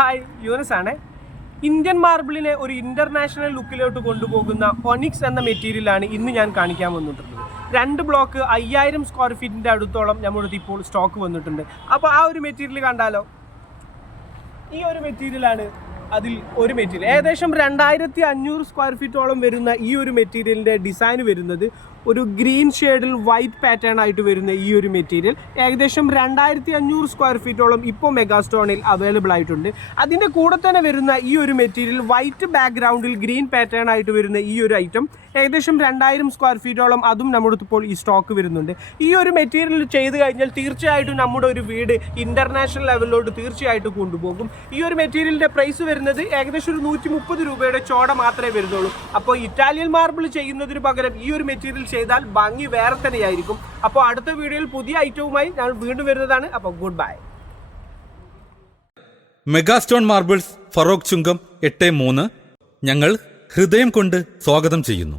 Hi, Yunus ആണ്. Indian മാർബിളിനെ ഒരു international ലുക്കിലോട്ട് കൊണ്ടുപോകുന്ന ഒണിക്സ് എന്ന മെറ്റീരിയലാണ് ഇന്ന് ഞാൻ കാണിക്കാൻ വന്നിട്ടുള്ളത്. 2 ബ്ലോക്ക് 5000 സ്ക്വയർ ഫീറ്റിൻ്റെ അടുത്തോളം നമ്മുടെ ഇപ്പോൾ സ്റ്റോക്ക് വന്നിട്ടുണ്ട്. അപ്പോൾ ആ ഒരു മെറ്റീരിയൽ കണ്ടാലോ? ഈ ഒരു മെറ്റീരിയലാണ് അതിൽ ഒരു മെറ്റീരിയൽ. ഏകദേശം 2500 സ്ക്വയർ ഫീറ്റോളം വരുന്ന ഈ ഒരു മെറ്റീരിയലിൻ്റെ ഡിസൈൻ വരുന്നത് ഒരു ഗ്രീൻ ഷെയ്ഡിൽ വൈറ്റ് പാറ്റേൺ ആയിട്ട് വരുന്ന ഈ ഒരു മെറ്റീരിയൽ ഏകദേശം 2500 സ്ക്വയർ ഫീറ്റോളം ഇപ്പോൾ മെഗാസ്റ്റോണിൽ അവൈലബിൾ ആയിട്ടുണ്ട്. അതിൻ്റെ കൂടെ തന്നെ വരുന്ന ഈ ഒരു മെറ്റീരിയൽ വൈറ്റ് ബാക്ക്ഗ്രൗണ്ടിൽ ഗ്രീൻ പാറ്റേൺ ആയിട്ട് വരുന്ന ഈ ഒരു ഐറ്റം ഏകദേശം 2000 സ്ക്വയർ ഫീറ്റോളം അതും നമ്മുടെ ഇപ്പോൾ ഈ സ്റ്റോക്ക് വരുന്നുണ്ട്. ഈ ഒരു മെറ്റീരിയൽ ചെയ്ത് കഴിഞ്ഞാൽ തീർച്ചയായിട്ടും നമ്മുടെ ഒരു വീട് ഇൻ്റർനാഷണൽ ലെവലിലോട്ട് തീർച്ചയായിട്ടും കൊണ്ടുപോകും. ഈ ഒരു മെറ്റീരിയലിൻ്റെ പ്രൈസ് വരുന്നത് ഏകദേശം ഒരു 130 രൂപയുടെ ചോട മാത്രമേ വരുന്നുള്ളൂ. അപ്പോൾ ഇറ്റാലിയൻ മാർബിൾ ചെയ്യുന്നതിന് പകരം ഈ ഒരു മെറ്റീരിയൽ ചെയ്താൽ ഭംഗി വേറെ തന്നെയായിരിക്കും. അപ്പോൾ അടുത്ത വീഡിയോയിൽ പുതിയ ഐറ്റവുമായി ഞാൻ വീണ്ടും വരുന്നതാണ്. അപ്പോൾ ഗുഡ് ബൈ. മെഗാസ്റ്റോൺ മാർബിൾസ്, ഫറോക്ക് ചുങ്കം 83. ഞങ്ങൾ ഹൃദയം കൊണ്ട് സ്വാഗതം ചെയ്യുന്നു.